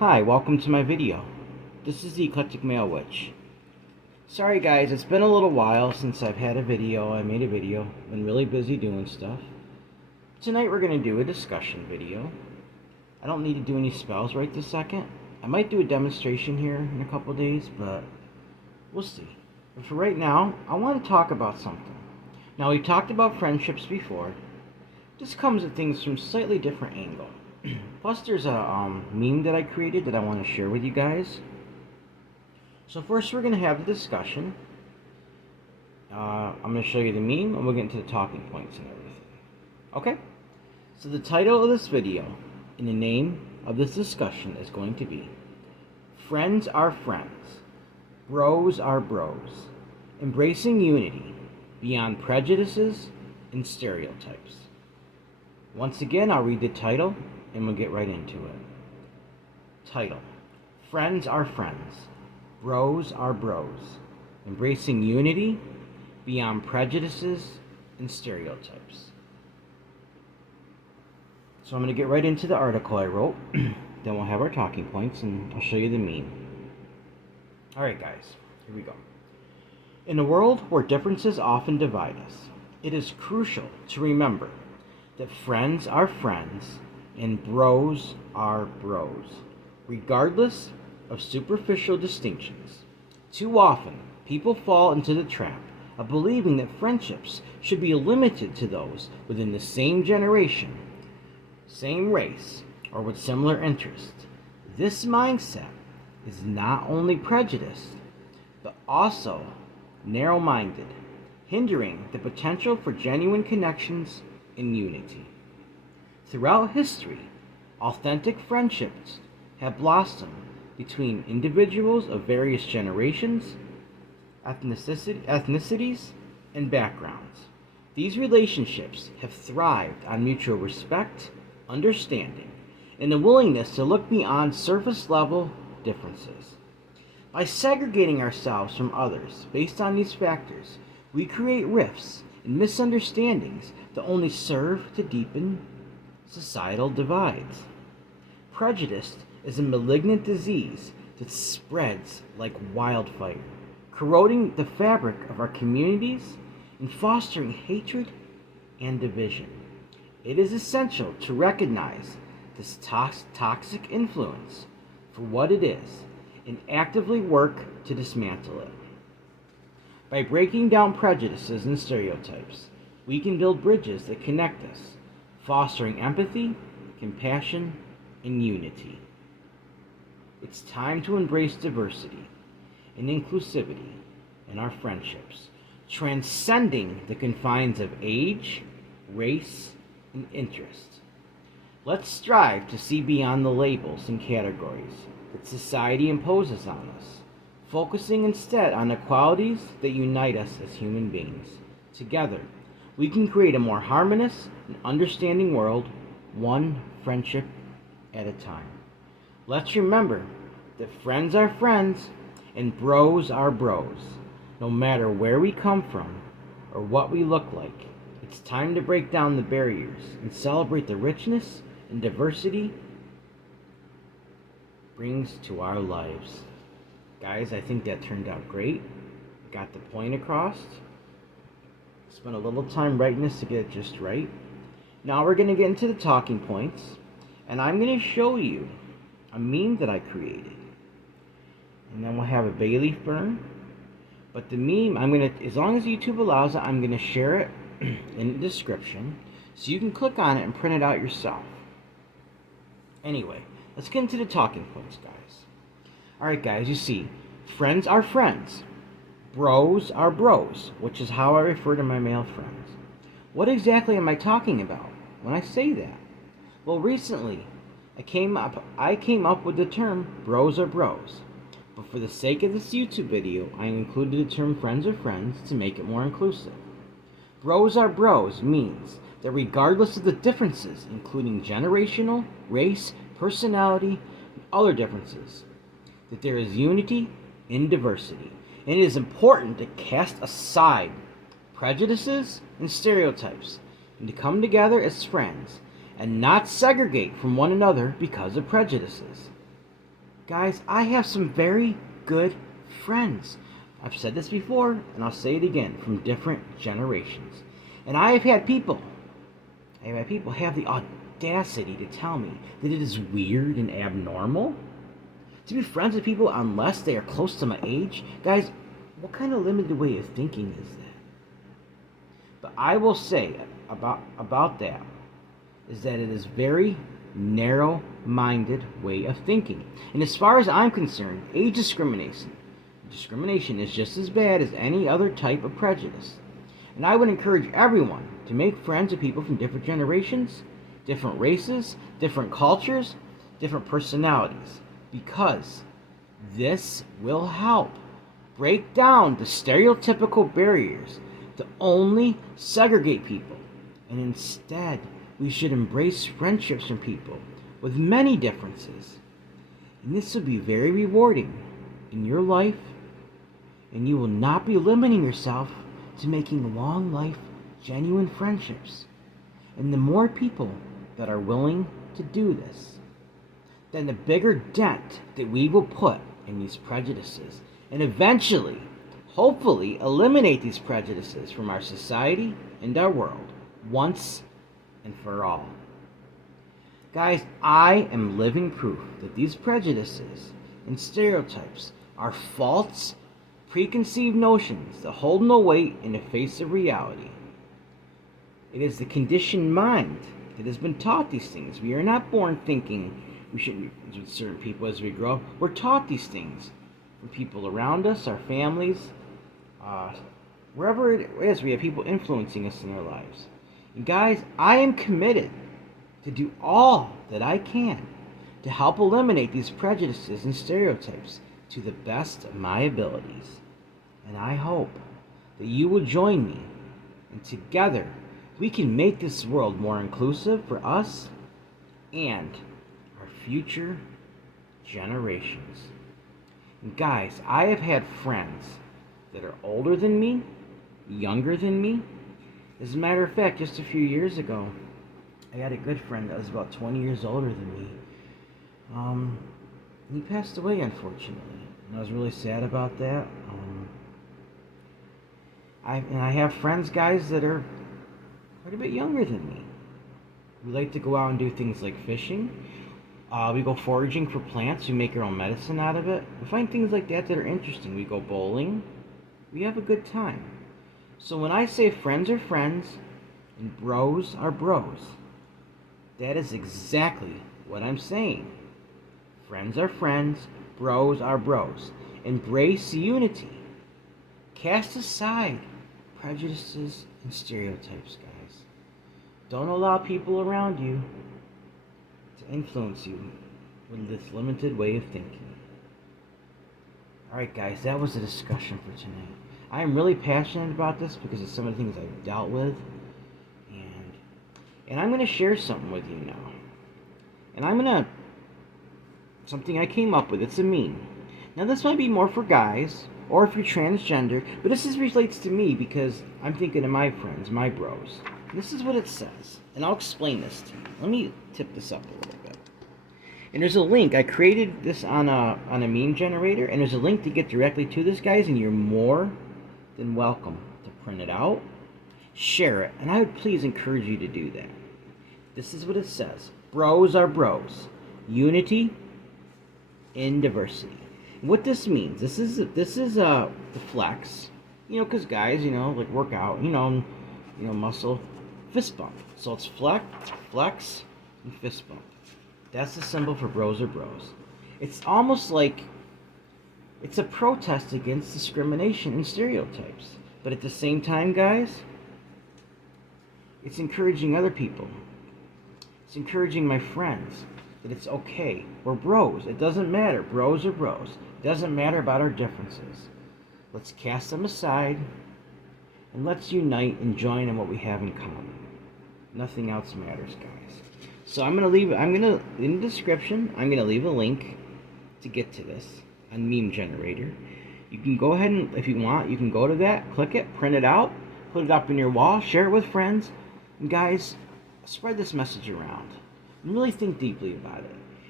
Hi, welcome to my video. This is the Eclectic Male Witch. Sorry guys, it's been a little while since I've had a video. I made a video. Been really busy doing stuff. Tonight we're going to do a discussion video. I don't need to do any spells right this second. I might do a demonstration here in a couple days, but we'll see. But for right now, I want to talk about something. Now, we talked about friendships before. This comes at things from a slightly different angle. Plus, there's a meme that I created that I want to share with you guys. So first, we're going to have the discussion. I'm going to show you the meme, and we'll get into the talking points and everything. Okay? So the title of this video and the name of this discussion is going to be Friends Are Friends, Bros Are Bros, Embracing Unity Beyond Prejudices and Stereotypes. Once again, I'll read the title and we'll get right into it. Title: Friends Are Friends, Bros Are Bros, Embracing Unity Beyond Prejudices and Stereotypes. So I'm going to get right into the article I wrote. Then we'll have our talking points and I'll show you the meme. Alright guys, here we go. In a world where differences often divide us, it is crucial to remember that friends are friends and bros are bros, regardless of superficial distinctions. Too often, people fall into the trap of believing that friendships should be limited to those within the same generation, same race, or with similar interests. This mindset is not only prejudiced, but also narrow-minded, hindering the potential for genuine connections and unity. Throughout history, authentic friendships have blossomed between individuals of various generations, ethnicities, and backgrounds. These relationships have thrived on mutual respect, understanding, and a willingness to look beyond surface-level differences. By segregating ourselves from others based on these factors, we create rifts and misunderstandings that only serve to deepen societal divides. Prejudice is a malignant disease that spreads like wildfire, corroding the fabric of our communities and fostering hatred and division. It is essential to recognize this toxic influence for what it is and actively work to dismantle it. By breaking down prejudices and stereotypes, we can build bridges that connect us, fostering empathy, compassion, and unity. It's time to embrace diversity and inclusivity in our friendships, transcending the confines of age, race, and interest. Let's strive to see beyond the labels and categories that society imposes on us, focusing instead on the qualities that unite us as human beings. Together, we can create a more harmonious and understanding world, one friendship at a time. Let's remember that friends are friends and bros are bros. No matter where we come from or what we look like, it's time to break down the barriers and celebrate the richness and diversity brings to our lives. Guys, I think that turned out great. Got the point across. Spent a little time writing this to get it just right. Now we're going to get into the talking points, and I'm going to show you a meme that I created. And then we'll have a bay leaf burn. But the meme, as long as YouTube allows it, I'm going to share it in the description so you can click on it and print it out yourself. Anyway, let's get into the talking points, guys. Alright guys, you see, friends are friends. Bros are bros, which is how I refer to my male friends. What exactly am I talking about when I say that? Well, recently, I came up with the term bros are bros. But for the sake of this YouTube video, I included the term friends are friends to make it more inclusive. Bros are bros means that regardless of the differences, including generational, race, personality, and other differences, that there is unity in diversity. And it is important to cast aside prejudices and stereotypes and to come together as friends and not segregate from one another because of prejudices. Guys, I have some very good friends. I've said this before, and I'll say it again, from different generations. And I have had people have the audacity to tell me that it is weird and abnormal to be friends with people unless they are close to my age. Guys, what kind of limited way of thinking is that? But I will say about that is that it is very narrow-minded way of thinking. And as far as I'm concerned, age discrimination is just as bad as any other type of prejudice. And I would encourage everyone to make friends with people from different generations, different races, different cultures, different personalities, because this will help break down the stereotypical barriers to only segregate people. And instead, we should embrace friendships from people with many differences. And this will be very rewarding in your life, and you will not be limiting yourself to making long life, genuine friendships. And the more people that are willing to do this, then the bigger dent that we will put in these prejudices, and eventually, hopefully, eliminate these prejudices from our society and our world once and for all. Guys, I am living proof that these prejudices and stereotypes are false, preconceived notions that hold no weight in the face of reality. It is the conditioned mind that has been taught these things. We are not born thinking we shouldn't be friends with certain people as we grow up. We're taught these things from people around us, our families, wherever it is, we have people influencing us in our lives. And guys, I am committed to do all that I can to help eliminate these prejudices and stereotypes to the best of my abilities. And I hope that you will join me, and together we can make this world more inclusive for us and our future generations. And guys, I have had friends that are older than me, younger than me. As a matter of fact, just a few years ago, I had a good friend that was about 20 years older than me. He passed away, unfortunately, and I was really sad about that. I have friends, guys, that are quite a bit younger than me. We like to go out and do things like fishing. We go foraging for plants. We make our own medicine out of it. We find things like that are interesting. We go bowling. We have a good time. So when I say friends are friends and bros are bros, that is exactly what I'm saying. Friends are friends, bros are bros. Embrace unity. Cast aside prejudices and stereotypes, guys. Don't allow people around you to influence you with this limited way of thinking. Alright, guys, that was the discussion for tonight. I am really passionate about this because of some of the things I've dealt with. And I'm going to share something with you now. And something I came up with. It's a meme. Now, this might be more for guys, or if you're transgender, but this relates to me because I'm thinking of my friends, my bros. This is what it says, and I'll explain this to you. Let me tip this up a little bit. And there's a link. I created this on a meme generator, and there's a link to get directly to this, guys, and you're more than welcome to print it out, share it, and I would please encourage you to do that. This is what it says. Bros are bros. Unity in diversity. And what this means, this is the flex, because guys, like work out, muscle, fist bump. So it's flex, and fist bump. That's the symbol for bros are bros. It's almost like it's a protest against discrimination and stereotypes. But at the same time, guys, it's encouraging other people. It's encouraging my friends that it's okay. We're bros. It doesn't matter. Bros are bros. It doesn't matter about our differences. Let's cast them aside and let's unite and join in what we have in common. Nothing else matters, guys. So in the description, I'm going to leave a link to get to this on Meme Generator. You can go ahead and, if you want, you can go to that, click it, print it out, put it up in your wall, share it with friends. And guys, spread this message around and really think deeply about it.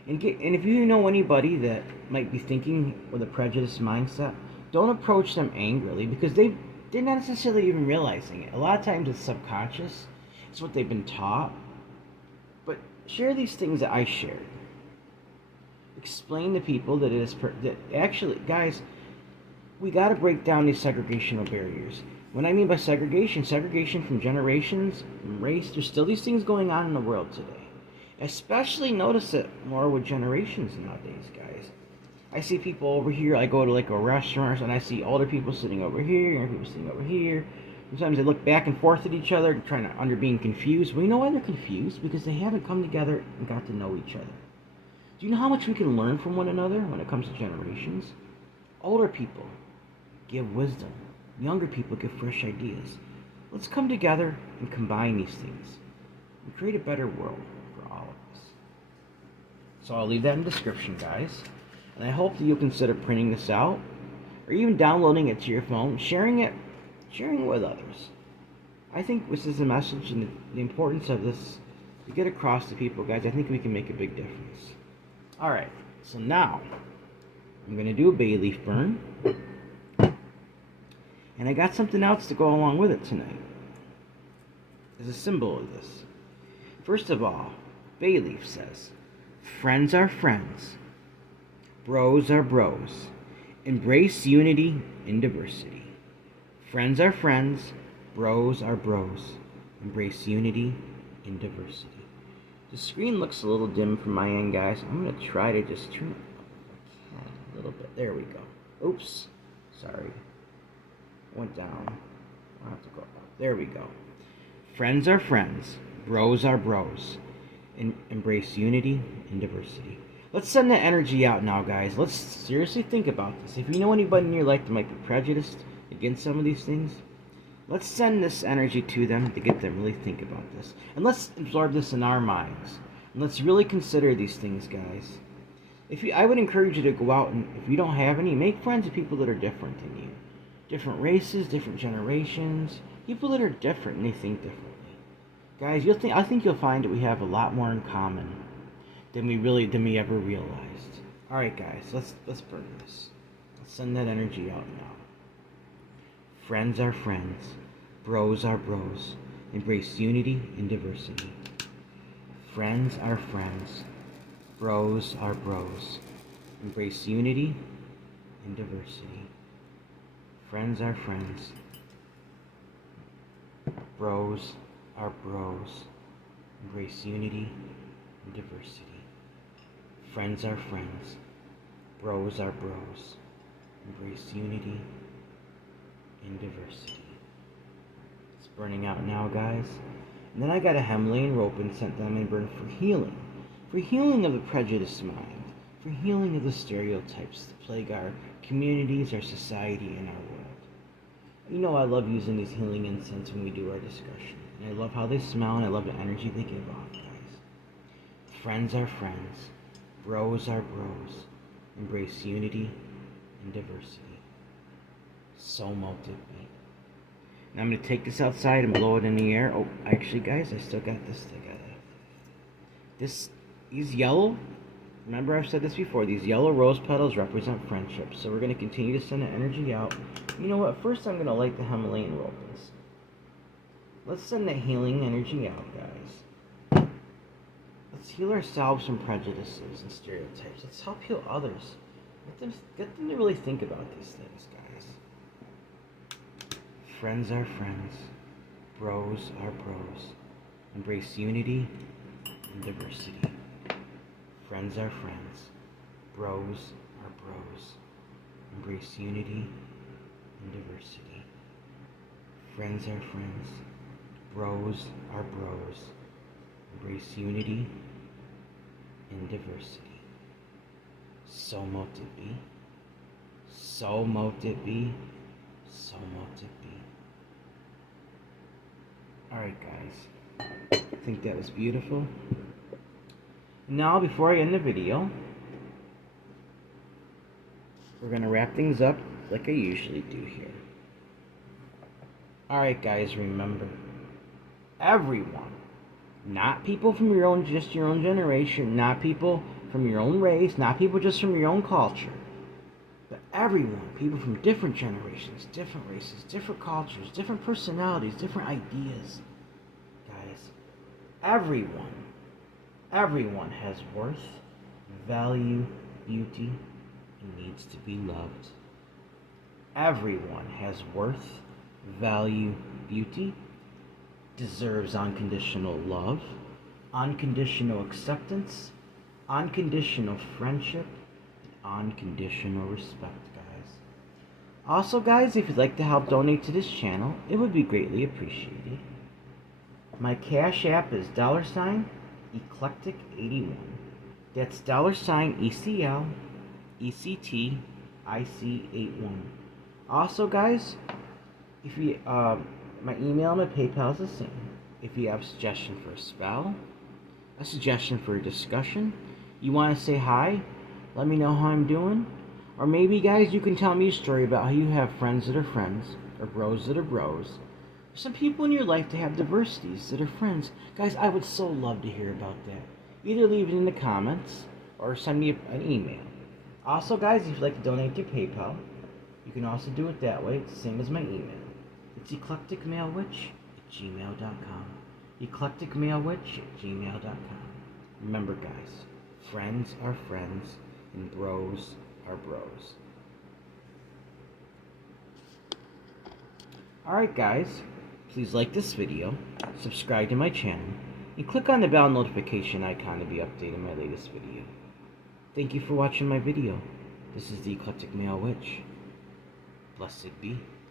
And if you know anybody that might be thinking with a prejudiced mindset, don't approach them angrily because they're not necessarily even realizing it. A lot of times it's subconscious. It's what they've been taught. But share these things that I shared. Explain to people that that actually, guys, we got to break down these segregational barriers. What I mean by segregation from generations, race, there's still these things going on in the world today. Especially notice it more with generations nowadays, guys. I see people over here. I go to like a restaurant and I see older people sitting over here, younger people sitting over here. Sometimes they look back and forth at each other, trying to under being confused. Well, you know why they're confused? Because they haven't come together and got to know each other. Do you know how much we can learn from one another when it comes to generations? Older people give wisdom. Younger people give fresh ideas. Let's come together and combine these things and create a better world for all of us. So I'll leave that in the description, guys. And I hope that you'll consider printing this out or even downloading it to your phone, sharing it with others. I think this is a message and the importance of this to get across to people, guys. I think we can make a big difference. Alright, so now I'm going to do a bay leaf burn. And I got something else to go along with it tonight. As a symbol of this. First of all, bay leaf says, friends are friends. Bros are bros. Embrace unity in diversity. Friends are friends. Bros are bros. Embrace unity in diversity. The screen looks a little dim from my end, guys. I'm going to try to just turn it up a little bit. There we go. Oops. Sorry. Went down. I'll have to go up. There we go. Friends are friends. Bros are bros. Embrace unity and diversity. Let's send that energy out now, guys. Let's seriously think about this. If you know anybody in your life that might be prejudiced against some of these things, let's send this energy to them to get them to really think about this. And let's absorb this in our minds. And let's really consider these things, guys. I would encourage you to go out and, if you don't have any, make friends with people that are different than you. Different races, different generations, people that are different and they think differently. Guys, I think you'll find that we have a lot more in common than we ever realized. Alright guys, let's burn this. Let's send that energy out now. Friends are friends. Bros are bros. Embrace unity and diversity. Friends are friends. Bros are bros. Embrace unity and diversity. Friends are friends. Bros are bros. Embrace unity and diversity. Friends are friends. Bros are bros. Embrace unity and diversity. It's burning out now, guys. And then I got a Himalayan rope and sent them and burned for healing. For healing of the prejudiced mind. For healing of the stereotypes that plague our communities, our society, and our world. You know I love using these healing incense when we do our discussion. And I love how they smell and I love the energy they give off, guys. Friends are friends. Bros are bros. Embrace unity and diversity. So melted me. Now I'm going to take this outside and blow it in the air. Oh, actually, guys, I still got this together. These yellow, remember I've said this before, these yellow rose petals represent friendship. So we're going to continue to send the energy out. You know what? First I'm going to light the Himalayan rope. Let's send that healing energy out, guys. Let's heal ourselves from prejudices and stereotypes. Let's help heal others. Get them to really think about these things, guys. Friends are friends. Bros are bros. Embrace unity and diversity. Friends are friends. Bros are bros. Embrace unity and diversity. Friends are friends. Bros are bros. Embrace unity and diversity. So mote it be. So mote it be. So mote it be. Alright, guys. I think that was beautiful. Now, before I end the video, we're going to wrap things up like I usually do here. Alright, guys, remember, everyone, not people from just your own generation, not people from your own race, not people just from your own culture, but everyone, people from different generations, different races, different cultures, different personalities, different ideas. Guys, everyone has worth, value, beauty, and needs to be loved. Everyone has worth, value, beauty, deserves unconditional love, unconditional acceptance, unconditional friendship, and unconditional respect, guys. Also, guys, if you'd like to help donate to this channel, it would be greatly appreciated. My Cash App is $Eclectic81. That's $ECLECTIC81. Also, guys, if you my email and my PayPal is the same. If you have a suggestion for a spell, a suggestion for a discussion, you want to say hi, let me know how I'm doing, or maybe, guys, you can tell me a story about how you have friends that are friends, or bros that are bros, or some people in your life that have diversities that are friends. Guys, I would so love to hear about that. Either leave it in the comments or send me an email. Also, guys, if you'd like to donate to PayPal, you can also do it that way. It's the same as my email. It's eclecticmalewitch@gmail.com. eclecticmalewitch@gmail.com. Remember, guys, friends are friends and bros are bros. Alright, guys, please like this video, subscribe to my channel, and click on the bell notification icon to be updated on my latest video. Thank you for watching my video. This is the Eclectic Male Witch. Blessed be.